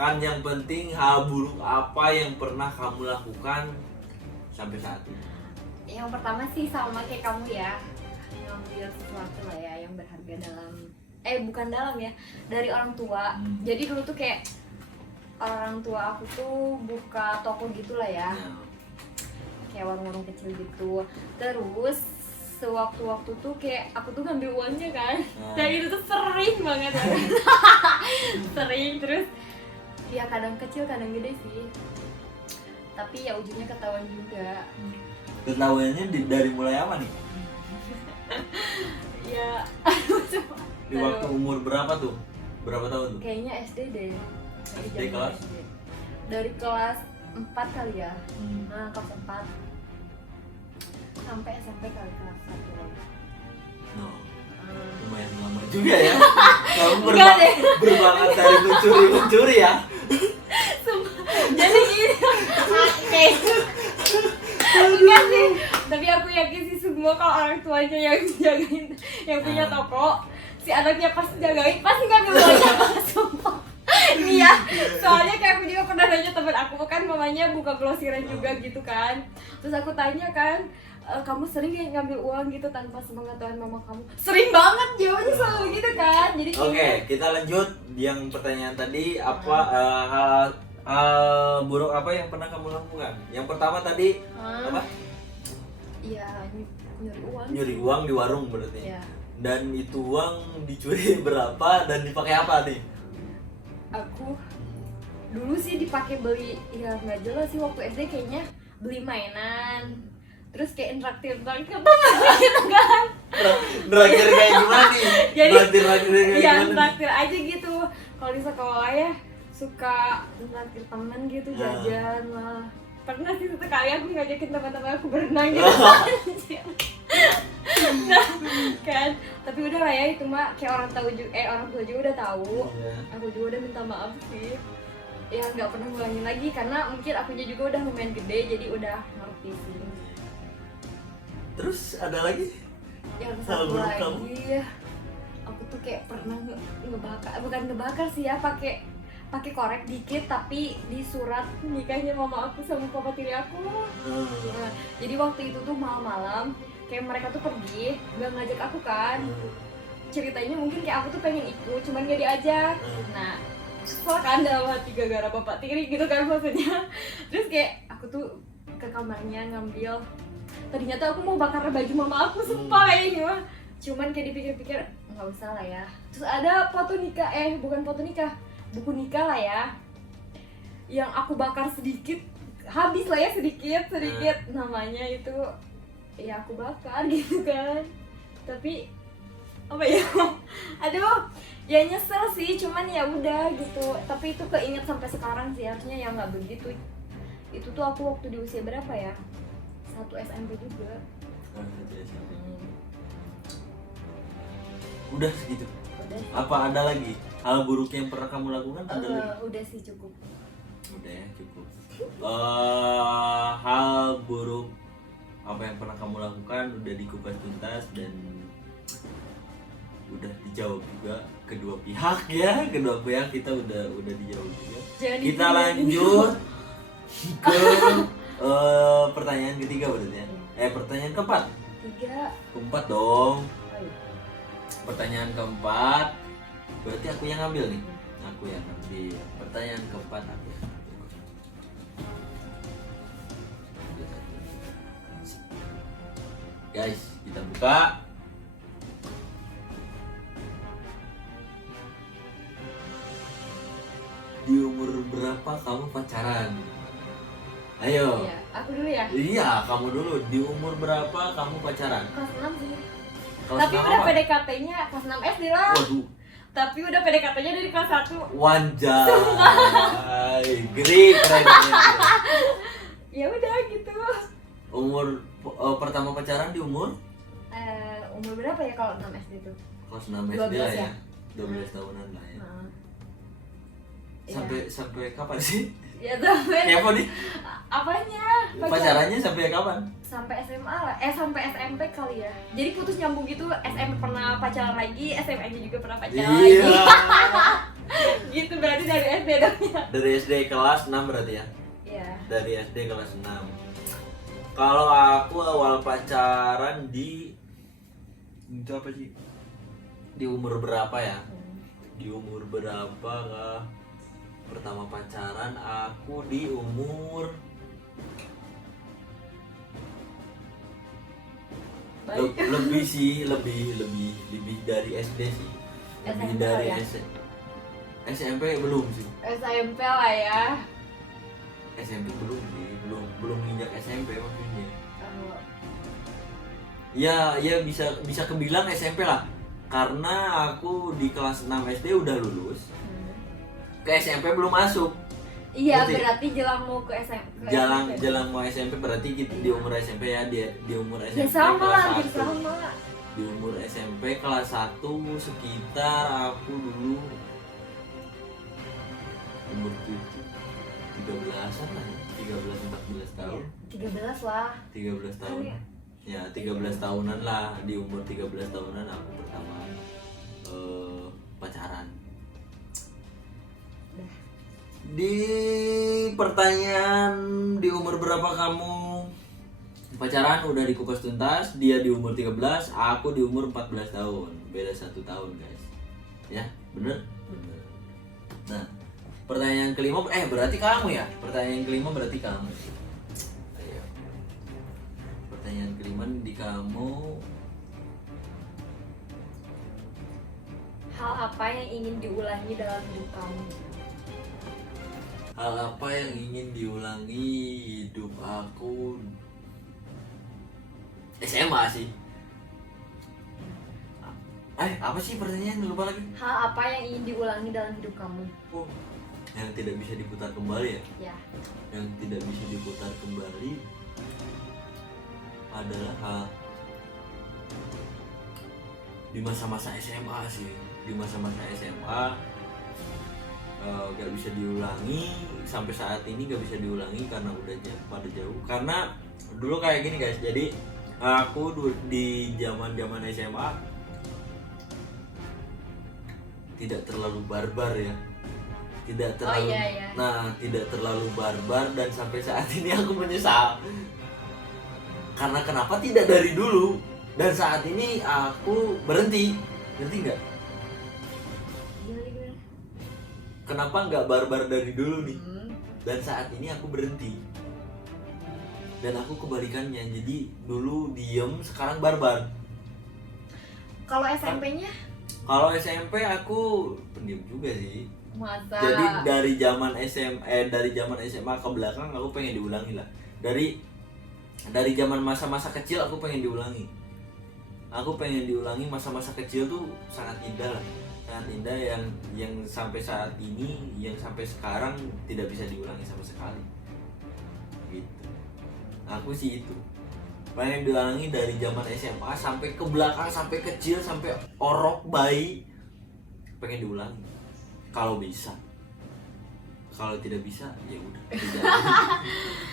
Kan yang penting hal buruk apa yang pernah kamu lakukan sampai saat ini? Yang pertama sih sama kayak kamu ya, ngambil sesuatu lah ya yang berharga dalam bukan dalam ya, dari orang tua. Jadi dulu tuh kayak orang tua aku tuh buka toko gitu lah ya, kayak warung-warung kecil gitu. Terus sewaktu-waktu tuh kayak aku tuh ngambil uangnya kan, kayak gitu tuh sering banget ya. Sering, terus ya kadang kecil kadang gede sih, tapi ya ujungnya ketahuan juga. Ketahuannya dari mulai apa nih? Ya Di waktu umur berapa tuh? Berapa tahun tuh? kayaknya SD deh. SD kelas? SD. Dari kelas 4 kali ya. Nah, kelas 4 sampai SMP kali kelas 1. No. Lumayan lama juga ya. Kamu Enggak deh. berbakat dari mencuri ya. Jadi gini. Kayak enggak sih, tapi aku yakin sih semua kalau orang tuanya yang jagain, yang punya toko, si anaknya pasti jagain, pasti ngambil uangnya. Sumpah. Ini ya, soalnya kayak aku juga pernah nanya temen aku kan, mamanya buka grosiran juga gitu kan. Terus aku tanya kan, kamu sering ya ngambil uang gitu tanpa sepengetahuan mama kamu? Sering banget, jawabannya selalu gitu kan. Jadi Oke, kita lanjut yang pertanyaan tadi, apa hal buruk apa yang pernah kamu lakukan? Yang pertama tadi apa? Iya, nyuri uang. Nyuri uang di warung berarti. Iya. Dan itu uang dicuri berapa dan dipakai apa nih? Aku dulu sih dipakai beli, ya nggak jelas sih, waktu SD kayaknya beli mainan, terus kayak traktir gitu kan. Traktir kayak gimana nih? Jadi Traktir kayak ya gimana nih? traktir aja gitu. Kalau di sekolah ya suka traktir temen gitu, jajan lah. Pernah sih sekali aku ngajakin teman-teman aku berenang gitu. Nah, kan, tapi udah lah ya, itu mah kayak orang tua juga udah tahu. Aku juga udah minta maaf sih. Ya nggak pernah ngulangin lagi karena mungkin akunya juga udah lumayan gede, jadi udah ngerti sih. Terus ada lagi? Yang Hal satu buruk kamu? lagi, aku tuh kayak pernah ngebakar, bukan ngebakar sih ya, pakai korek dikit tapi di surat nikahnya mama aku sama papa tiri aku. Nah, jadi waktu itu tuh malam-malam kayak mereka tuh pergi, nggak ngajak aku kan. Ceritanya mungkin kayak aku tuh pengen ikut, cuman gak diajak. Nah, kesel kan dalam hati gara-gara bapak tiri gitu kan maksudnya. Terus kayak aku tuh ke kamarnya ngambil, tadinya tuh aku mau bakar baju mama aku, sumpah kayak ini mah. Cuman kayak dipikir-pikir nggak usah lah ya. Terus ada foto nikah, bukan foto nikah, buku nikah lah ya, yang aku bakar sedikit, habis lah ya sedikit namanya itu, ya aku bakar gitu kan. Tapi apa ya, aduh ya nyesel sih, cuman ya udah gitu. Tapi itu keinget sampai sekarang sih, harusnya ya nggak begitu. Itu tuh aku waktu di usia berapa ya, 1 SMP juga. Udah segitu. Udah sih. Apa ada lagi hal buruk yang pernah kamu lakukan? Ada lagi? Udah sih cukup. Udah ya, cukup. Hal buruk apa yang pernah kamu lakukan udah dikupas tuntas dan udah dijawab juga kedua pihak ya. Kedua pihak kita udah dijawab juga. Kita lanjut ke pertanyaan ketiga berarti ya. Pertanyaan keempat. Keempat dong. Pertanyaan keempat. Berarti aku yang ngambil nih. Aku yang ngambil. Pertanyaan keempat aku. Guys, kita buka. Di umur berapa kamu pacaran? Ayo. Iya, aku dulu ya. Iya, kamu dulu. Di umur berapa kamu pacaran? Kelas 6 sih. Kelas Tapi 6 udah apa? PDKT-nya kelas 6 SD lah. Waduh, Tapi udah PDKT-nya dari kelas 1. wanjay. Geri, keren. Ya udah gitu. Umur pertama pacaran di umur? Umur berapa ya kalau 6 SD tuh? Kelas 6 SD 12 lah ya. ya? 12 tahunan lah ya. Nah, Sampai kapan sih? ya sampai Kepo nih. apanya? Pacarannya sampai kapan? Sampai SMA lah. Sampai SMP kali ya. Jadi putus nyambung gitu, SMP pernah pacaran lagi, SMA-nya juga pernah pacaran lagi. Iya. Gitu berarti dari SD dong ya. Dari SD kelas 6 berarti ya? Iya. Dari SD kelas 6. Kalau aku awal pacaran di itu apa sih? Di umur berapa ya? Di umur berapa kah? Pertama pacaran aku di umur lebih sih, lebih dari SD sih. Lebih SMP dari ya? SMP belum sih. SMP lah ya. SMP belum sih, belum injak SMP maksudnya. Oh. Ya bisa kebilang SMP lah. Karena aku di kelas 6 SD udah lulus. Ke SMP belum masuk. Iya, Berarti berarti jelang mau ke SMP. jalan mau SMP berarti kita di umur SMP ya, di umur SMP Ya sama kelas lah, hampir 1. sama. Di umur SMP kelas 1 sekitar aku dulu umur 13-an lah ya, 13-14 tahun. 13 lah. 13 tahun. Kan Ya, 13 tahunan lah. Di umur 13 tahunan aku pertama pacaran. Di pertanyaan di umur berapa kamu pacaran udah dikupas tuntas. Dia di umur 13, aku di umur 14 tahun. Beda 1 tahun, guys. Ya, bener? Bener. Nah, pertanyaan kelima berarti kamu ya? Pertanyaan kelima berarti kamu. Ayo. Pertanyaan kelima di kamu. Hal apa yang ingin diulangi dalam hidup kamu? Hal apa yang ingin diulangi hidup aku? SMA sih. Apa sih pertanyaan? Lupa lagi. Hal apa yang ingin diulangi dalam hidup kamu? Oh, yang tidak bisa diputar kembali ya? Ya. Yang tidak bisa diputar kembali adalah hal di masa-masa SMA sih. Di masa-masa SMA gak bisa diulangi sampai saat ini, gak bisa diulangi karena udah pada jauh. Karena dulu kayak gini guys, jadi aku di zaman SMA tidak terlalu barbar ya, tidak terlalu iya. Nah, tidak terlalu barbar, dan sampai saat ini aku menyesal karena kenapa tidak dari dulu, dan saat ini aku berhenti. Ngerti nggak? Kenapa nggak barbar dari dulu nih? Dan saat ini aku berhenti. Dan aku kebalikannya, jadi dulu diem, sekarang barbar. Kalau SMP-nya? Kalau SMP aku pendiam juga sih. Masa? Jadi dari zaman SMA ke belakang aku pengen diulangi lah. Dari zaman masa-masa kecil aku pengen diulangi. Aku pengen diulangi masa-masa kecil tuh, sangat indah lah. Sangat indah yang sampai saat ini, yang sampai sekarang tidak bisa diulangi sama sekali. Gitu. Aku sih itu. Pengen diulangi dari zaman SMA sampai ke belakang, sampai kecil, sampai orok bayi. Pengen diulangi. Kalau bisa. Kalau tidak bisa, ya udah.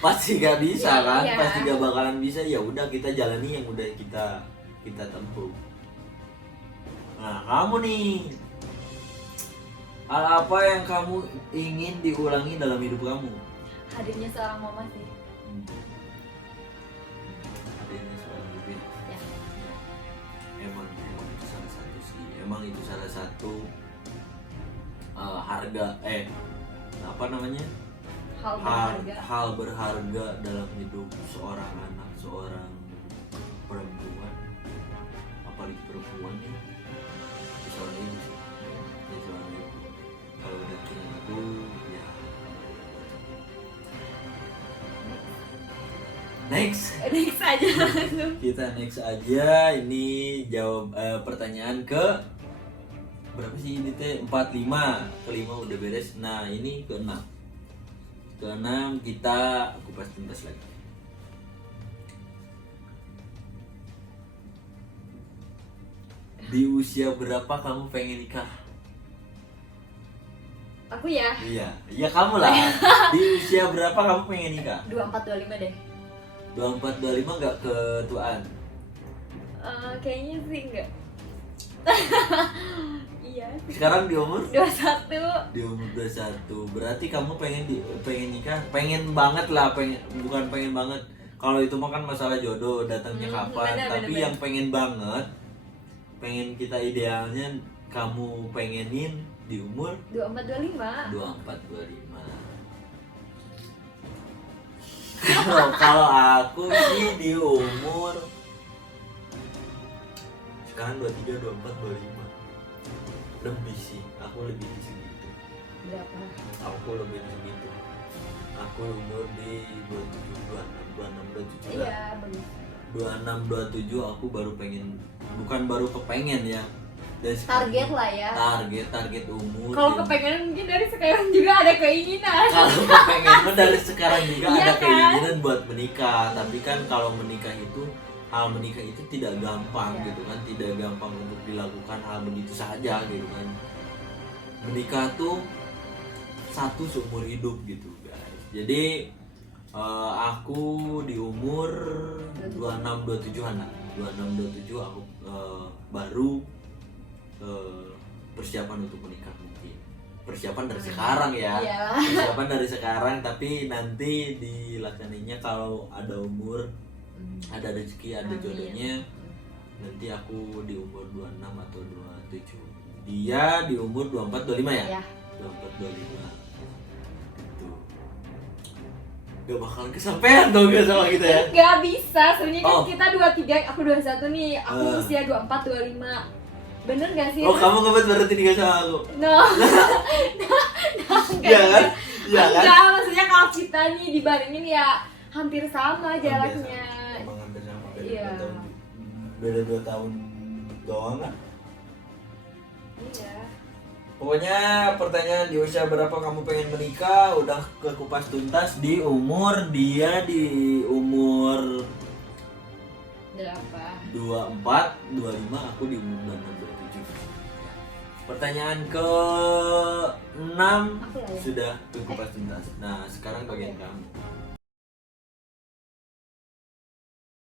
Pasti gak bisa kan? Iya. Pasti gak bakalan bisa. Ya udah, kita jalani yang udah kita tempuh. Nah, kamu nih, hal apa yang kamu ingin diulangi dalam hidup kamu? Hadirnya seorang mama sih. Hadirnya seorang ibu. Ya. Emang itu salah satu sih. Emang itu salah satu harga apa namanya? Hal berharga dalam hidup seorang anak, seorang perempuan, apalagi perempuan ya. Seorang ibu sih. Ya, seorang ibu. Kalau udah ibu ya. Next aja langsung. Kita next aja. Ini jawab pertanyaan ke berapa sih ini teh? 45. Kelima udah beres. Nah, ini ke-6. Ke-6 kita kupas tuntas lagi. Di usia berapa kamu pengen nikah? Aku ya? Iya kamu lah. Di usia berapa kamu pengen nikah? 24-25 deh. 24-25 nggak ketuaan? Kayaknya sih enggak. Iya. Sekarang di umur? 21. Di umur 21. Berarti kamu pengen nikah? Pengen banget lah, bukan pengen banget. Kalau itu mah kan masalah jodoh datangnya kapan, tapi bener. yang pengen banget, pengen kita idealnya kamu pengenin di umur 24 25. 24 25. Kalau aku sih di umur sekarang 23, 24, 25. Lebih sih, aku lebih di segitu. Berapa? Aku lebih di segitu. Aku umur di 27, 26, 27 Iya, benar. 26, 27 aku baru pengen, bukan baru kepengen ya. Dari Target lah ya. Target umur. Kalau kepengen mungkin dari sekarang juga ada keinginan. Kalau kepengen mah dari sekarang juga Iya ada kan? keinginan buat menikah. Tapi kan kalau menikah itu, hal menikah itu tidak gampang gitu kan, tidak gampang untuk dilakukan hal begitu saja gitu kan. Menikah tuh satu seumur hidup gitu guys. Jadi aku di umur 26 27 anak. 26 27 aku baru persiapan untuk menikah mungkin. Persiapan dari sekarang ya. Iya. Persiapan dari sekarang, tapi nanti dilaksaninya kalau ada umur, ada rezeki, ada Amin. jodohnya. Nanti aku di umur 26 atau 27. Dia di umur 24 25 ya? Iya. 24 25. Gitu. Gak bakalan kesampean dong gak sama kita ya? Gak bisa, sebenarnya kan Oh. kita 23, aku 21 nih, aku Ah. usia 24 25. Bener gak sih? Oh, kamu kebet berarti nikah sama aku? No. Iya kan? Iya kan? Enggak, maksudnya kalau kita nih dibandingin ya hampir sama jaraknya. Emang hampir sama, Iya. beda 2 tahun doang kan? Iya. Pokoknya pertanyaan di usia berapa kamu pengen menikah udah kekupas tuntas. Di umur dia di umur Berapa? 24, 25, aku di umur 26, 27. Pertanyaan ke 6 Aku lah ya. sudah kekupas tuntas. Nah, sekarang bagian kamu.